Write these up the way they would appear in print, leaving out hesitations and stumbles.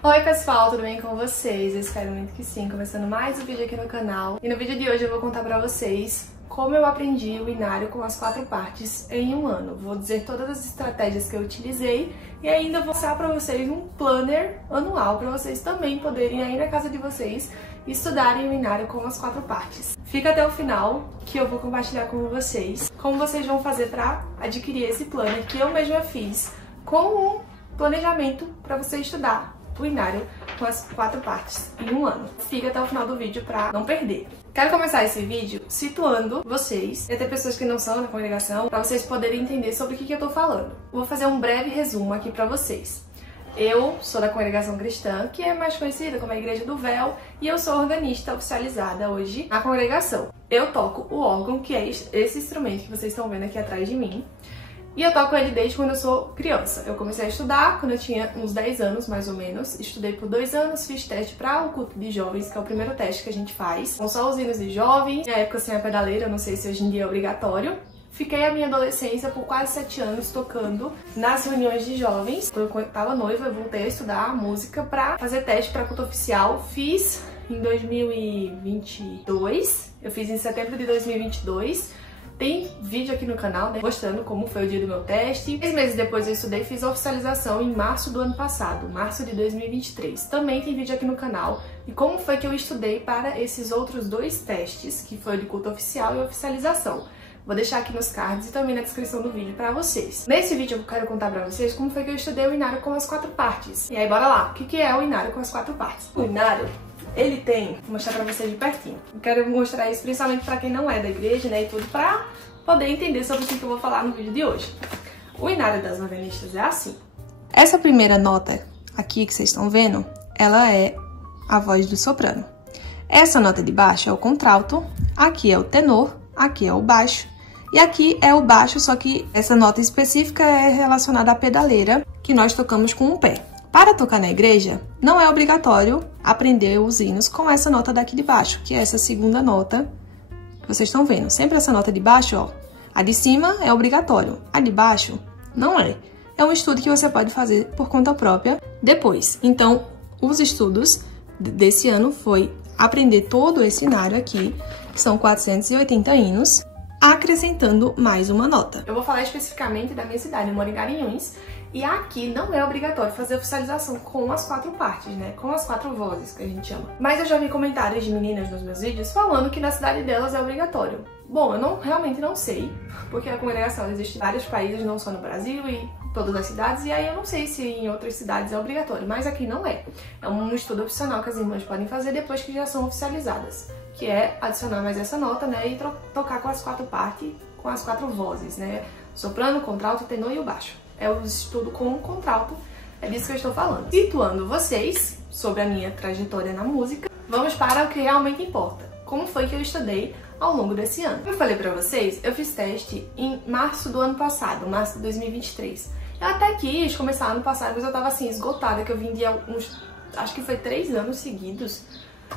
Oi pessoal, tudo bem com vocês? Eu espero muito que sim, começando mais um vídeo aqui no canal. E no vídeo de hoje eu vou contar pra vocês como eu aprendi o inário com as 4 partes em um ano. Vou dizer todas as estratégias que eu utilizei e ainda vou mostrar pra vocês um planner anual pra vocês também poderem ir na casa de vocês e estudarem o inário com as 4 partes. Fica até o final que eu vou compartilhar com vocês como vocês vão fazer pra adquirir esse planner que eu mesma fiz com um planejamento pra você estudar o inário com as 4 partes em um ano. Fica até o final do vídeo pra não perder. Quero começar esse vídeo situando vocês, e até pessoas que não são da congregação, pra vocês poderem entender sobre o que eu tô falando. Vou fazer um breve resumo aqui pra vocês. Eu sou da congregação cristã, que é mais conhecida como a Igreja do Véu, e eu sou organista oficializada hoje na congregação. Eu toco o órgão, que é esse instrumento que vocês estão vendo aqui atrás de mim. E eu toco ele desde quando eu sou criança. Eu comecei a estudar quando eu tinha uns 10 anos, mais ou menos. Estudei por 2 anos, fiz teste para o culto de jovens, que é o primeiro teste que a gente faz. São só os hinos de jovens. Na época sem a pedaleira, eu não sei se hoje em dia é obrigatório. Fiquei a minha adolescência por quase 7 anos tocando nas reuniões de jovens. Quando eu tava noiva, eu voltei a estudar música para fazer teste para culto oficial. Fiz em 2022. Eu fiz em setembro de 2022. Tem vídeo aqui no canal, né, mostrando como foi o dia do meu teste. 6 meses depois eu estudei e fiz a oficialização em março do ano passado, março de 2023. Também tem vídeo aqui no canal e como foi que eu estudei para esses outros 2 testes, que foi o de culto oficial e oficialização. Vou deixar aqui nos cards e também na descrição do vídeo pra vocês. Nesse vídeo eu quero contar pra vocês como foi que eu estudei o inário com as 4 partes. E aí bora lá, o que é o inário com as 4 partes? O inário, ele tem, vou mostrar pra vocês de pertinho. Eu quero mostrar isso principalmente pra quem não é da igreja, né, e tudo, pra poder entender sobre o que eu vou falar no vídeo de hoje. O inário das organistas é assim. Essa primeira nota aqui que vocês estão vendo, ela é a voz do soprano. Essa nota de baixo é o contralto, aqui é o tenor, aqui é o baixo, e aqui é o baixo, só que essa nota específica é relacionada à pedaleira, que nós tocamos com o pé. Para tocar na igreja, não é obrigatório aprender os hinos com essa nota daqui de baixo, que é essa segunda nota que vocês estão vendo. Sempre essa nota de baixo, ó. A de cima é obrigatório, a de baixo não é. É um estudo que você pode fazer por conta própria depois. Então, os estudos desse ano foi aprender todo esse inário aqui, que são 480 hinos, acrescentando mais uma nota. Eu vou falar especificamente da minha cidade, eu moro em Garanhuns, e aqui não é obrigatório fazer oficialização com as 4 partes, né? Com as 4 vozes, que a gente chama. Mas eu já vi comentários de meninas nos meus vídeos falando que na cidade delas é obrigatório. Bom, eu realmente não sei, porque a congregação existe em vários países, não só no Brasil e todas as cidades, e aí eu não sei se em outras cidades é obrigatório, mas aqui não é. É um estudo opcional que as irmãs podem fazer depois que já são oficializadas, que é adicionar mais essa nota, né, e tocar com as 4 partes, com as 4 vozes, né, soprano, contralto, tenor e o baixo. É o estudo com o contralto, é disso que eu estou falando. Situando vocês sobre a minha trajetória na música, vamos para o que realmente importa. Como foi que eu estudei ao longo desse ano? Como eu falei pra vocês, eu fiz teste em março do ano passado, março de 2023. Eu até quis começar ano passado, mas eu tava assim, esgotada, que eu vim de uns, acho que foi 3 anos seguidos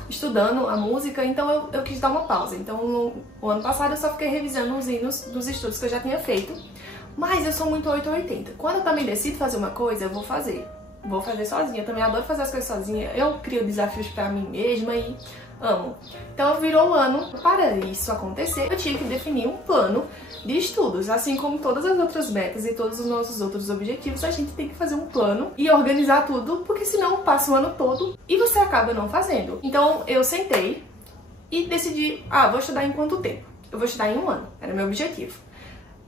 estudando a música, então eu quis dar uma pausa. Então no ano passado eu só fiquei revisando os hinos dos estudos que eu já tinha feito. Mas eu sou muito 880. Quando eu também decido fazer uma coisa, eu vou fazer. Vou fazer sozinha. Eu também adoro fazer as coisas sozinha. Eu crio desafios pra mim mesma e amo. Então virou o ano. Para isso acontecer, eu tive que definir um plano de estudos. Assim como todas as outras metas e todos os nossos outros objetivos, a gente tem que fazer um plano e organizar tudo, porque senão passa o ano todo e você acaba não fazendo. Então eu sentei e decidi, vou estudar em quanto tempo? Eu vou estudar em um ano. Era meu objetivo.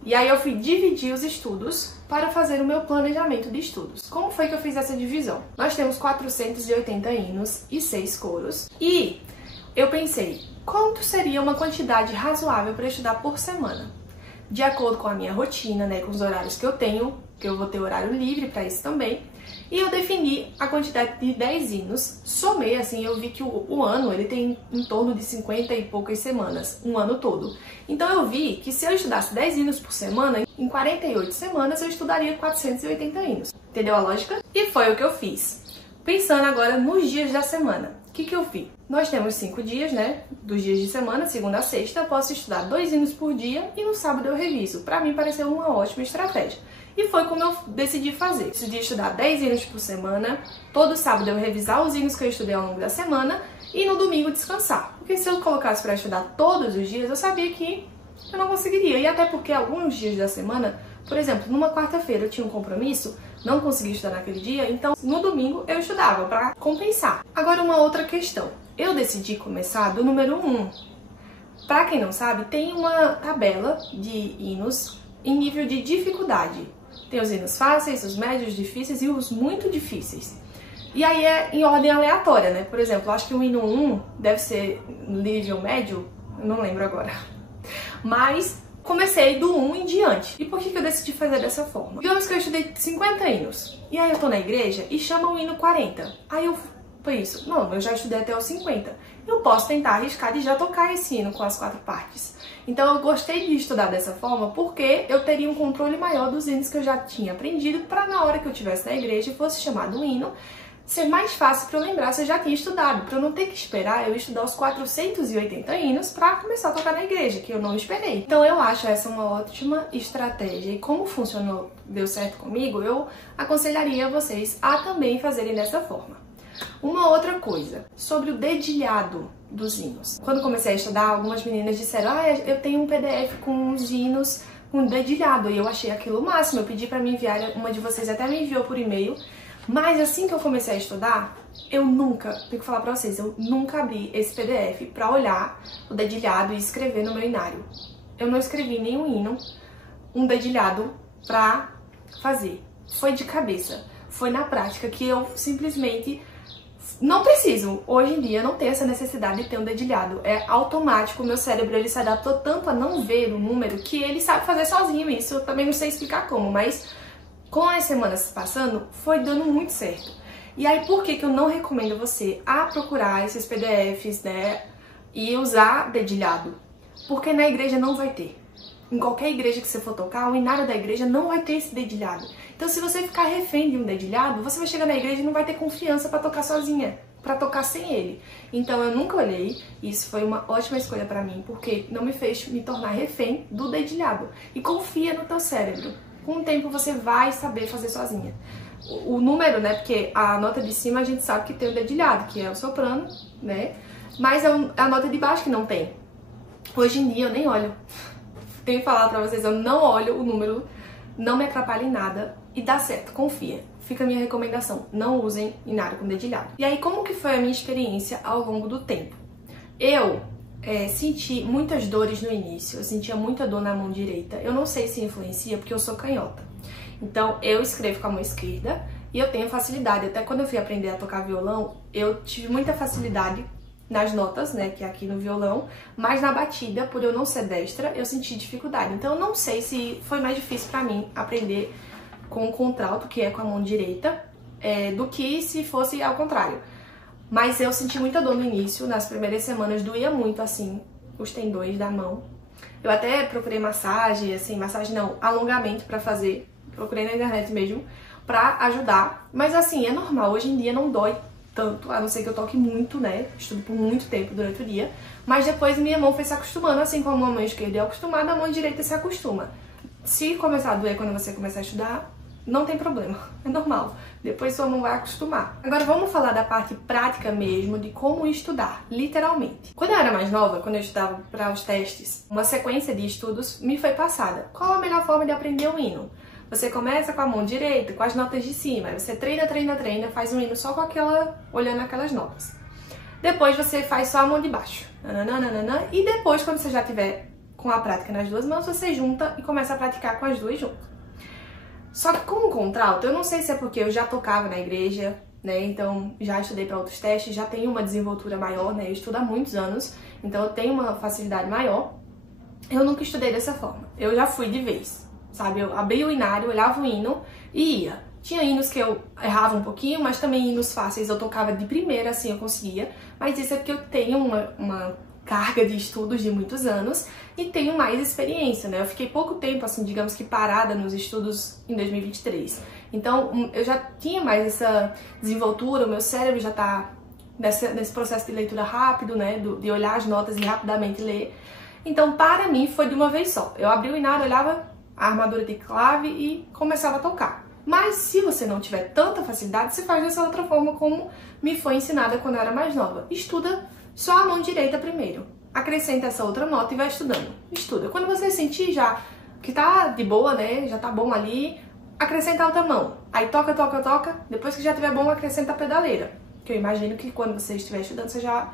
E aí eu fui dividir os estudos para fazer o meu planejamento de estudos. Como foi que eu fiz essa divisão? Nós temos 480 hinos e 6 coros. E eu pensei, quanto seria uma quantidade razoável para estudar por semana? De acordo com a minha rotina, né, com os horários que eu tenho, que eu vou ter horário livre para isso também. E eu defini a quantidade de 10 hinos, somei assim, eu vi que o ano ele tem em torno de 50 e poucas semanas, um ano todo. Então eu vi que se eu estudasse 10 hinos por semana, em 48 semanas eu estudaria 480 hinos. Entendeu a lógica? E foi o que eu fiz. Pensando agora nos dias da semana. que eu vi? Nós temos 5 dias, né? Dos dias de semana, segunda a sexta, eu posso estudar 2 hinos por dia e no sábado eu reviso. Pra mim pareceu uma ótima estratégia. E foi como eu decidi fazer. Decidi estudar 10 hinos por semana, todo sábado eu revisar os hinos que eu estudei ao longo da semana e no domingo descansar. Porque se eu colocasse pra estudar todos os dias, eu sabia que eu não conseguiria. E até porque alguns dias da semana, por exemplo, numa quarta-feira eu tinha um compromisso, não consegui estudar naquele dia, então no domingo eu estudava pra compensar. Agora uma outra questão. Eu decidi começar do número 1. Pra quem não sabe, tem uma tabela de hinos em nível de dificuldade. Tem os hinos fáceis, os médios, difíceis e os muito difíceis. E aí é em ordem aleatória, né? Por exemplo, acho que o hino 1 deve ser nível médio, não lembro agora. Mas comecei do 1 em diante. E por que eu decidi fazer dessa forma? Digamos que eu estudei 50 hinos. E aí eu tô na igreja e chama o hino 40. Aí eu penso, não, eu já estudei até os 50. Eu posso tentar arriscar de já tocar esse hino com as 4 partes. Então eu gostei de estudar dessa forma porque eu teria um controle maior dos hinos que eu já tinha aprendido para na hora que eu estivesse na igreja e fosse chamado um hino, ser mais fácil para eu lembrar se eu já tinha estudado, para eu não ter que esperar eu estudar os 480 hinos para começar a tocar na igreja, que eu não esperei. Então eu acho essa uma ótima estratégia e como funcionou, deu certo comigo, eu aconselharia vocês a também fazerem dessa forma. Uma outra coisa, sobre o dedilhado dos hinos. Quando comecei a estudar, algumas meninas disseram, eu tenho um PDF com os hinos com dedilhado, e eu achei aquilo o máximo. Eu pedi para me enviar, uma de vocês até me enviou por e-mail, mas assim que eu comecei a estudar, eu nunca, tenho que falar pra vocês, eu nunca abri esse PDF pra olhar o dedilhado e escrever no meu inário. Eu não escrevi nenhum hino, um dedilhado pra fazer. Foi de cabeça, foi na prática que eu simplesmente não preciso. Hoje em dia não tenho essa necessidade de ter um dedilhado. É automático, o meu cérebro ele se adaptou tanto a não ver o número que ele sabe fazer sozinho isso. Eu também não sei explicar como, mas com as semanas passando, foi dando muito certo. E aí, por que eu não recomendo você a procurar esses PDFs, né, e usar dedilhado? Porque na igreja não vai ter. Em qualquer igreja que você for tocar, o inário da igreja não vai ter esse dedilhado. Então, se você ficar refém de um dedilhado, você vai chegar na igreja e não vai ter confiança para tocar sozinha, para tocar sem ele. Então, eu nunca olhei, e isso foi uma ótima escolha para mim, porque não me fez me tornar refém do dedilhado. E confia no teu cérebro. Com o tempo você vai saber fazer sozinha. O número, né, porque a nota de cima a gente sabe que tem o dedilhado, que é o soprano, né, mas é a nota de baixo que não tem. Hoje em dia eu nem olho. Tenho que falar pra vocês, eu não olho o número, não me atrapalha em nada e dá certo, confia. Fica a minha recomendação, não usem inário com dedilhado. E aí, como que foi a minha experiência ao longo do tempo? Eu senti muitas dores no início, eu sentia muita dor na mão direita. Eu não sei se influencia porque eu sou canhota. Então eu escrevo com a mão esquerda e eu tenho facilidade. Até quando eu fui aprender a tocar violão, eu tive muita facilidade nas notas, né, que é aqui no violão, mas na batida, por eu não ser destra, eu senti dificuldade. Então eu não sei se foi mais difícil pra mim aprender com o contralto, que é com a mão direita, do que se fosse ao contrário. Mas eu senti muita dor no início, nas primeiras semanas doía muito, assim, os tendões da mão. Eu até procurei massagem, assim, massagem não, alongamento pra fazer. Procurei na internet mesmo, pra ajudar. Mas assim, é normal, hoje em dia não dói tanto, a não ser que eu toque muito, né? Estudo por muito tempo durante o dia. Mas depois minha mão foi se acostumando, assim como a mão esquerda é acostumada, a mão direita se acostuma. Se começar a doer quando você começar a estudar, não tem problema, é normal. Depois sua mão vai acostumar. Agora vamos falar da parte prática mesmo, de como estudar, literalmente. Quando eu era mais nova, quando eu estudava para os testes, uma sequência de estudos me foi passada. Qual a melhor forma de aprender um hino? Você começa com a mão direita, com as notas de cima, aí você treina, faz um hino só com olhando aquelas notas. Depois você faz só a mão de baixo, nananana, e depois, quando você já tiver com a prática nas duas mãos, você junta e começa a praticar com as duas juntas. Só que com o contralto, eu não sei se é porque eu já tocava na igreja, né, então já estudei para outros testes, já tenho uma desenvoltura maior, né, eu estudo há muitos anos, então eu tenho uma facilidade maior. Eu nunca estudei dessa forma, eu já fui de vez, sabe, eu abria o inário, olhava o hino e ia. Tinha hinos que eu errava um pouquinho, mas também hinos fáceis eu tocava de primeira, assim eu conseguia, mas isso é porque eu tenho uma carga de estudos de muitos anos e tenho mais experiência, né? Eu fiquei pouco tempo, assim, digamos que parada nos estudos em 2023. Então, eu já tinha mais essa desenvoltura, o meu cérebro já tá nesse processo de leitura rápido, né, de olhar as notas e rapidamente ler. Então, para mim, foi de uma vez só. Eu abri o inário, olhava a armadura de clave e começava a tocar. Mas se você não tiver tanta facilidade, você faz dessa outra forma como me foi ensinada quando eu era mais nova. Estuda só a mão direita primeiro. Acrescenta essa outra nota e vai estudando. Estuda. Quando você sentir já que tá de boa, né, já tá bom ali, acrescenta a outra mão. Aí toca, toca, toca. Depois que já tiver bom, acrescenta a pedaleira. Que eu imagino que quando você estiver estudando, você já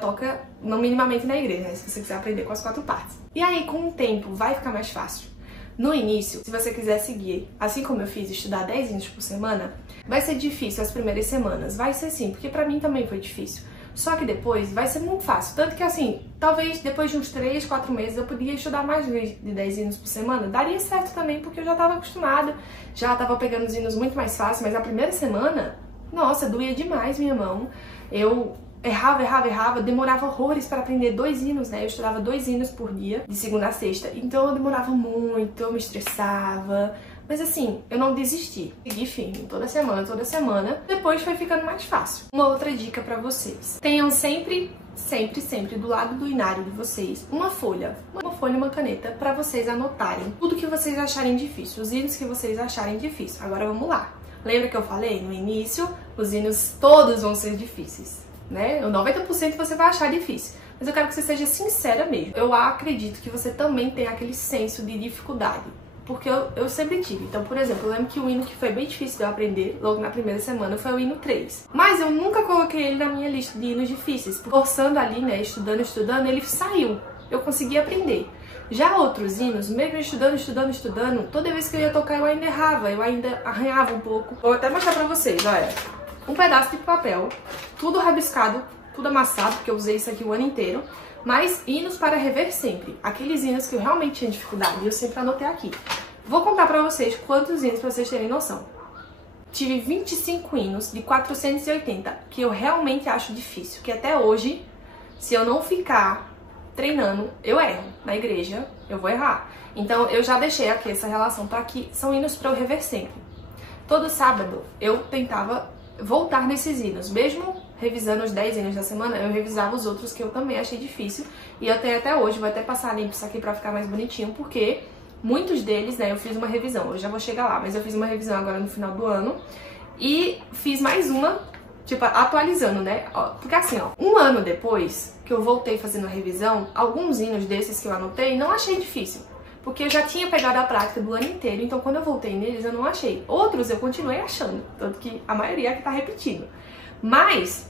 toca, não minimamente na igreja, né? Se você quiser aprender com as 4 partes. E aí, com o tempo, vai ficar mais fácil. No início, se você quiser seguir, assim como eu fiz, estudar 10 hinos por semana, vai ser difícil as primeiras semanas. Vai ser sim, porque pra mim também foi difícil. Só que depois vai ser muito fácil. Tanto que assim, talvez depois de uns 3, 4 meses eu podia estudar mais de 10 hinos por semana. Daria certo também, porque eu já tava acostumada, já tava pegando os hinos muito mais fácil. Mas a primeira semana, nossa, doía demais minha mão. Eu errava, demorava horrores para aprender 2 hinos, né? Eu estudava 2 hinos por dia, de segunda a sexta. Então eu demorava muito, eu me estressava. Mas assim, eu não desisti. Segui firme, toda semana. Depois foi ficando mais fácil. Uma outra dica pra vocês. Tenham sempre do lado do inário de vocês uma folha e uma caneta pra vocês anotarem tudo que vocês acharem difícil, os hinos que vocês acharem difícil. Agora vamos lá. Lembra que eu falei no início? Os hinos todos vão ser difíceis, né? O 90% você vai achar difícil. Mas eu quero que você seja sincera mesmo. Eu acredito que você também tem aquele senso de dificuldade. Porque eu sempre tive. Então, por exemplo, eu lembro que o hino que foi bem difícil de eu aprender logo na primeira semana foi o hino 3. Mas eu nunca coloquei ele na minha lista de hinos difíceis. Forçando ali, né, estudando, ele saiu. Eu consegui aprender. Já outros hinos, mesmo estudando, toda vez que eu ia tocar eu ainda errava, eu ainda arranhava um pouco. Vou até mostrar pra vocês, olha. Um pedaço de papel, tudo rabiscado, tudo amassado, porque eu usei isso aqui o ano inteiro. Mas hinos para rever sempre. Aqueles hinos que eu realmente tinha dificuldade, eu sempre anotei aqui. Vou contar pra vocês quantos hinos pra vocês terem noção. Tive 25 hinos de 480, que eu realmente acho difícil. Que até hoje, se eu não ficar treinando, eu erro. Na igreja, eu vou errar. Então, eu já deixei aqui essa relação pra que são hinos pra eu rever sempre. Todo sábado, eu tentava voltar nesses hinos. Mesmo revisando os 10 hinos da semana, eu revisava os outros que eu também achei difícil. E eu tenho até hoje, vou até passar limpo isso aqui pra ficar mais bonitinho, porque muitos deles, né, eu fiz uma revisão. Eu já vou chegar lá, mas eu fiz uma revisão agora no final do ano. E fiz mais uma, tipo, atualizando, né? Porque assim, ó, um ano depois que eu voltei fazendo a revisão, alguns hinos desses que eu anotei, não achei difícil. Porque eu já tinha pegado a prática do ano inteiro, então quando eu voltei neles eu não achei. Outros eu continuei achando, tanto que a maioria é que tá repetindo. Mas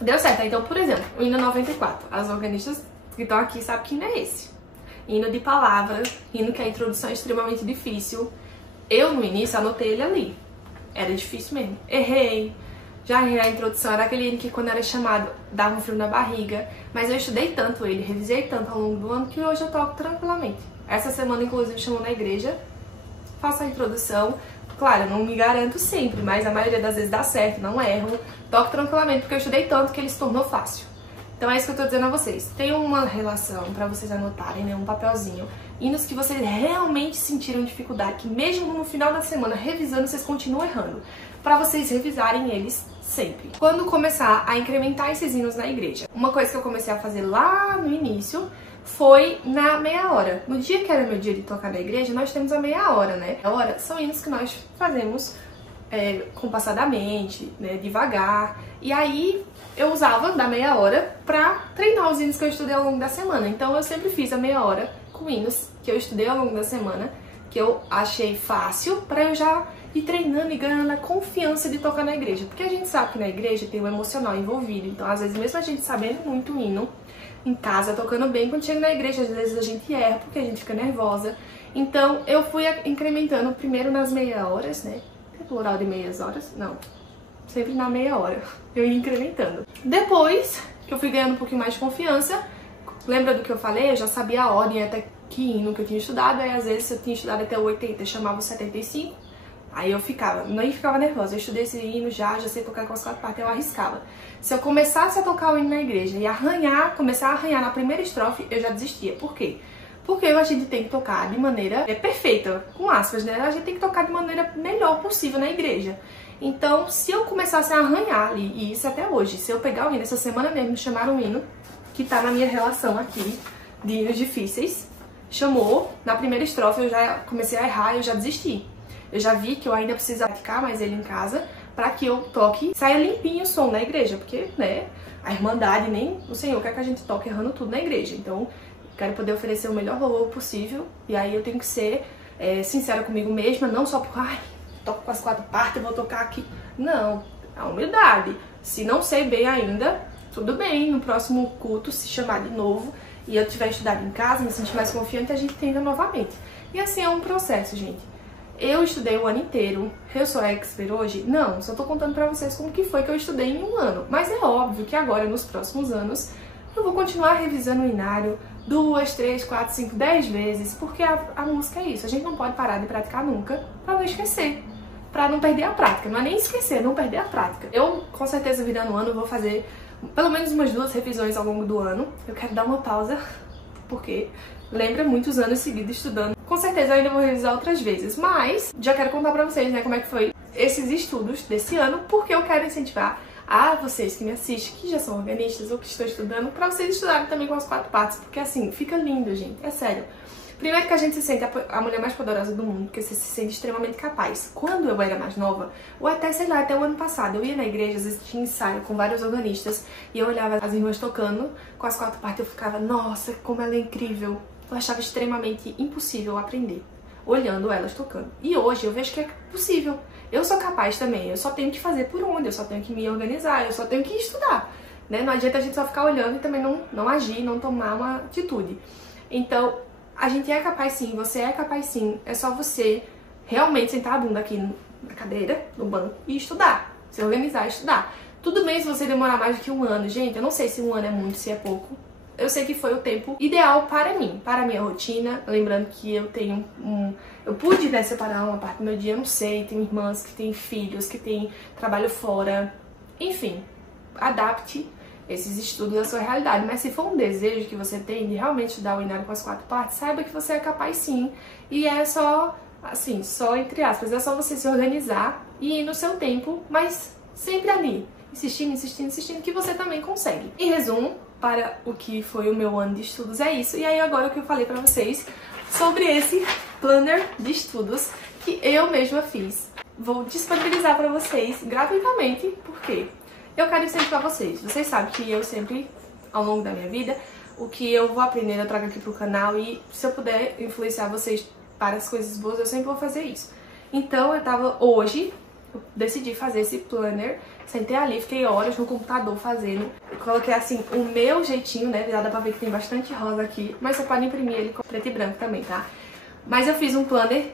deu certo. Então, por exemplo, o hino 94. As organistas que estão aqui sabem que hino é esse. Hino de palavras, hino que a introdução é extremamente difícil. Eu, no início, anotei ele ali. Era difícil mesmo. Errei. Já errei a introdução. Era aquele hino que, quando era chamado, dava um frio na barriga. Mas eu estudei tanto ele, revisei tanto ao longo do ano, que hoje eu toco tranquilamente. Essa semana, inclusive, chamou na igreja. Faço a introdução. Claro, eu não me garanto sempre, mas a maioria das vezes dá certo, não erro. Toco tranquilamente, porque eu estudei tanto que ele se tornou fácil. Então é isso que eu tô dizendo a vocês. Tem uma relação pra vocês anotarem, né? Um papelzinho. Hinos que vocês realmente sentiram dificuldade, que mesmo no final da semana, revisando, vocês continuam errando. Pra vocês revisarem eles sempre. Quando começar a incrementar esses hinos na igreja. Uma coisa que eu comecei a fazer lá no início foi na meia hora. No dia que era meu dia de tocar na igreja, nós temos a meia hora, né? A hora são hinos que nós fazemos compassadamente, né, devagar. E aí eu usava da meia hora pra treinar os hinos que eu estudei ao longo da semana. Então eu sempre fiz a meia hora com hinos que eu estudei ao longo da semana, que eu achei fácil, pra eu já ir treinando e ganhando a confiança de tocar na igreja. Porque a gente sabe que na igreja tem um emocional envolvido. Então, às vezes, mesmo a gente sabendo muito o hino, em casa, tocando bem, quando chega na igreja, às vezes a gente erra porque a gente fica nervosa. Então, eu fui incrementando primeiro nas meia horas, né? Tem plural de meias horas? Não. Sempre na meia hora. Eu ia incrementando. Depois que eu fui ganhando um pouquinho mais de confiança, lembra do que eu falei? Eu já sabia a ordem até que hino que eu tinha estudado. Aí, às vezes, se eu tinha estudado até o 80, eu chamava o 75. Aí eu nem ficava nervosa. Eu estudei esse hino já sei tocar com as 4 partes, eu arriscava. Se eu começasse a tocar o hino na igreja e começar a arranhar na primeira estrofe, eu já desistia. Por quê? Porque a gente tem que tocar de maneira perfeita, com aspas, né? A gente tem que tocar de maneira melhor possível na igreja. Então, se eu começasse a arranhar ali, e isso até hoje, se eu pegar o hino, essa semana mesmo, chamaram um hino, que tá na minha relação aqui, de hinos difíceis, chamou, na primeira estrofe eu já comecei a errar, eu já desisti. Eu já vi que eu ainda preciso praticar mais ele em casa, pra que eu toque, saia limpinho o som na igreja, porque, né, a irmandade, nem o Senhor quer que a gente toque errando tudo na igreja. Então, quero poder oferecer o melhor louvor possível, e aí eu tenho que ser sincera comigo mesma, não só por, ai, toco com as 4 partes, eu vou tocar aqui. Não, a humildade. Se não sei bem ainda, tudo bem, no próximo culto, se chamar de novo, e eu tiver estudado em casa, me sentir mais confiante, a gente tenta novamente. E assim é um processo, gente. Eu estudei o ano inteiro, eu sou expert hoje? Não, só tô contando pra vocês como que foi que eu estudei em um ano. Mas é óbvio que agora, nos próximos anos, eu vou continuar revisando o inário 2, 3, 4, 5, 10 vezes, porque a música é isso. A gente não pode parar de praticar nunca pra não esquecer, pra não perder a prática. Não é nem esquecer, não perder a prática. Eu, com certeza, virando o ano, vou fazer pelo menos umas 2 revisões ao longo do ano. Eu quero dar uma pausa, porque lembra muitos anos seguidos estudando. Com certeza eu ainda vou revisar outras vezes, mas já quero contar pra vocês, né, como é que foi esses estudos desse ano, porque eu quero incentivar a vocês que me assistem, que já são organistas ou que estão estudando, pra vocês estudarem também com as 4 partes, porque assim, fica lindo, gente, é sério. Primeiro que a gente se sente a mulher mais poderosa do mundo, porque você se sente extremamente capaz. Quando eu era mais nova, ou até, sei lá, até o ano passado, eu ia na igreja, às vezes tinha ensaio com vários organistas, e eu olhava as irmãs tocando com as 4 partes, eu ficava, nossa, como ela é incrível. Eu achava extremamente impossível aprender, olhando elas tocando. E hoje eu vejo que é possível. Eu sou capaz também, eu só tenho que fazer por onde, eu só tenho que me organizar, eu só tenho que estudar, né? Não adianta a gente só ficar olhando e também não agir, não tomar uma atitude. Então, a gente é capaz sim, você é capaz sim, é só você realmente sentar a bunda aqui na cadeira, no banco, e estudar, se organizar e estudar. Tudo bem se você demorar mais do que um ano, gente, eu não sei se um ano é muito, se é pouco. Eu sei que foi o tempo ideal para mim, para a minha rotina. Lembrando que eu tenho eu pude, né, separar uma parte do meu dia, eu não sei. Tenho irmãs que têm filhos, que têm trabalho fora. Enfim, adapte esses estudos à sua realidade. Mas se for um desejo que você tem de realmente estudar o inário com as 4 partes, saiba que você é capaz sim. E é só, assim, só entre aspas, é só você se organizar e ir no seu tempo, mas sempre ali, insistindo, insistindo, insistindo, que você também consegue. Em resumo, para o que foi o meu ano de estudos é isso. E aí agora o que eu falei pra vocês sobre esse planner de estudos que eu mesma fiz. Vou disponibilizar pra vocês gratuitamente, porque eu quero incentivar vocês. Vocês sabem que eu sempre, ao longo da minha vida, o que eu vou aprendendo eu trago aqui pro canal, e se eu puder influenciar vocês para as coisas boas, eu sempre vou fazer isso. Então hoje eu decidi fazer esse planner, sentei ali, fiquei horas no computador fazendo. Eu coloquei assim o meu jeitinho, né? Já dá pra ver que tem bastante rosa aqui, mas você pode imprimir ele com preto e branco também, tá? Mas eu fiz um planner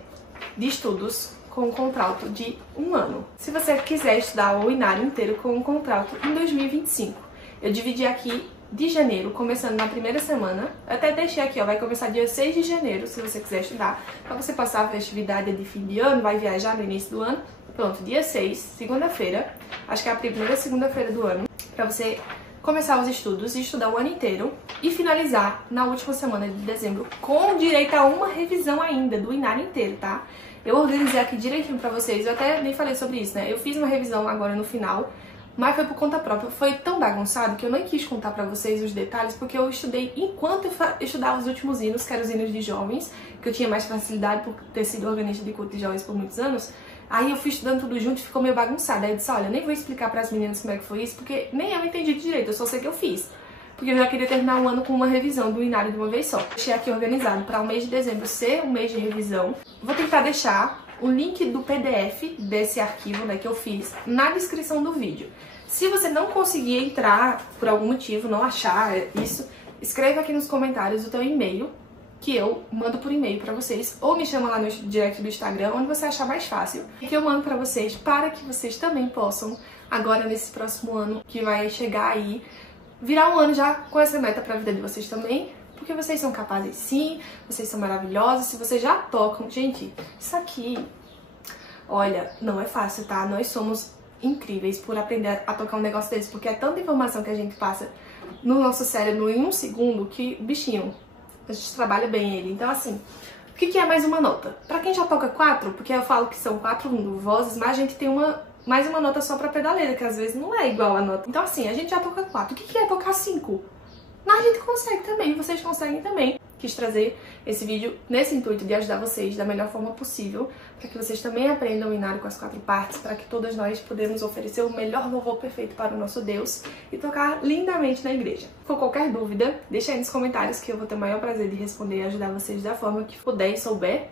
de estudos com um contrato de 1 ano. Se você quiser estudar o inário inteiro com um contrato em 2025, eu dividi aqui de janeiro, começando na primeira semana. Eu até deixei aqui, ó, vai começar dia 6 de janeiro, se você quiser estudar, pra você passar a festividade de fim de ano, vai viajar no início do ano. Pronto, dia 6, segunda-feira, acho que é a primeira segunda-feira do ano, pra você começar os estudos e estudar o ano inteiro e finalizar na última semana de dezembro com direito a uma revisão ainda do inário inteiro, tá? Eu organizei aqui direitinho pra vocês, eu até nem falei sobre isso, né? Eu fiz uma revisão agora no final, mas foi por conta própria. Foi tão bagunçado que eu nem quis contar pra vocês os detalhes, porque eu estudei enquanto eu estudava os últimos hinos, que eram os hinos de jovens, que eu tinha mais facilidade por ter sido organista de culto de jovens por muitos anos. Aí eu fui estudando tudo junto e ficou meio bagunçado. Aí eu disse, olha, nem vou explicar pras meninas como é que foi isso, porque nem eu entendi direito, eu só sei que eu fiz. Porque eu já queria terminar o ano com uma revisão do inário de uma vez só. Deixei aqui organizado para o mês de dezembro ser um mês de revisão. Vou tentar deixar o link do PDF desse arquivo, né, que eu fiz na descrição do vídeo. Se você não conseguir entrar por algum motivo, não achar isso, escreva aqui nos comentários o teu e-mail, que eu mando por e-mail pra vocês, ou me chama lá no direct do Instagram, onde você achar mais fácil, que eu mando pra vocês, para que vocês também possam, agora nesse próximo ano, que vai chegar aí, virar um ano já com essa meta pra vida de vocês também, porque vocês são capazes sim, vocês são maravilhosos, se vocês já tocam... Gente, isso aqui, olha, não é fácil, tá? Nós somos incríveis por aprender a tocar um negócio desse, porque é tanta informação que a gente passa no nosso cérebro em um segundo que, bichinho, a gente trabalha bem ele. Então, assim, o que é mais uma nota? Pra quem já toca 4, porque eu falo que são 4 vozes, mas a gente tem uma mais uma nota só pra pedaleira, que às vezes não é igual a nota. Então assim, a gente já toca 4. O que é tocar 5? Mas a gente consegue também, vocês conseguem também. Quis trazer esse vídeo nesse intuito de ajudar vocês da melhor forma possível, para que vocês também aprendam o inário com as 4 partes, para que todas nós podemos oferecer o melhor louvor perfeito para o nosso Deus e tocar lindamente na igreja. Se for qualquer dúvida, deixa aí nos comentários que eu vou ter o maior prazer de responder e ajudar vocês da forma que puder e souber.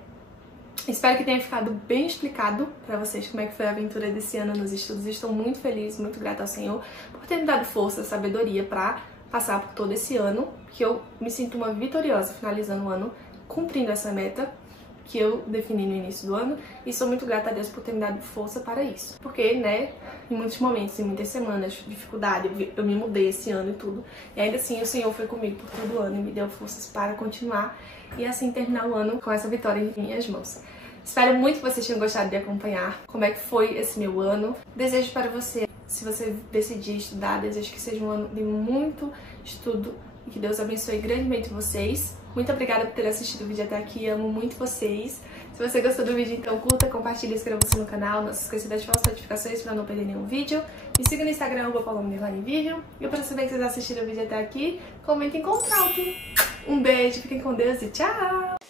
Espero que tenha ficado bem explicado para vocês como é que foi a aventura desse ano nos estudos. Estou muito feliz, muito grata ao Senhor por ter me dado força, sabedoria para passar por todo esse ano, que eu me sinto uma vitoriosa finalizando o ano, cumprindo essa meta que eu defini no início do ano, e sou muito grata a Deus por ter me dado força para isso. Porque, né, em muitos momentos, em muitas semanas de dificuldade, eu me mudei esse ano e tudo, e ainda assim o Senhor foi comigo por todo o ano e me deu forças para continuar e assim terminar o ano com essa vitória em minhas mãos. Espero muito que vocês tenham gostado de acompanhar como é que foi esse meu ano. Desejo para você, se você decidir estudar, desejo que seja um ano de muito estudo e que Deus abençoe grandemente vocês. Muito obrigada por ter assistido o vídeo até aqui, amo muito vocês. Se você gostou do vídeo, então curta, compartilha, inscreva-se no canal, não se esqueça de ativar as notificações para não perder nenhum vídeo. Me siga no Instagram, @paloma_vídeo. E para saber que vocês assistiram o vídeo até aqui, comentem com o alto. Um beijo, fiquem com Deus e tchau!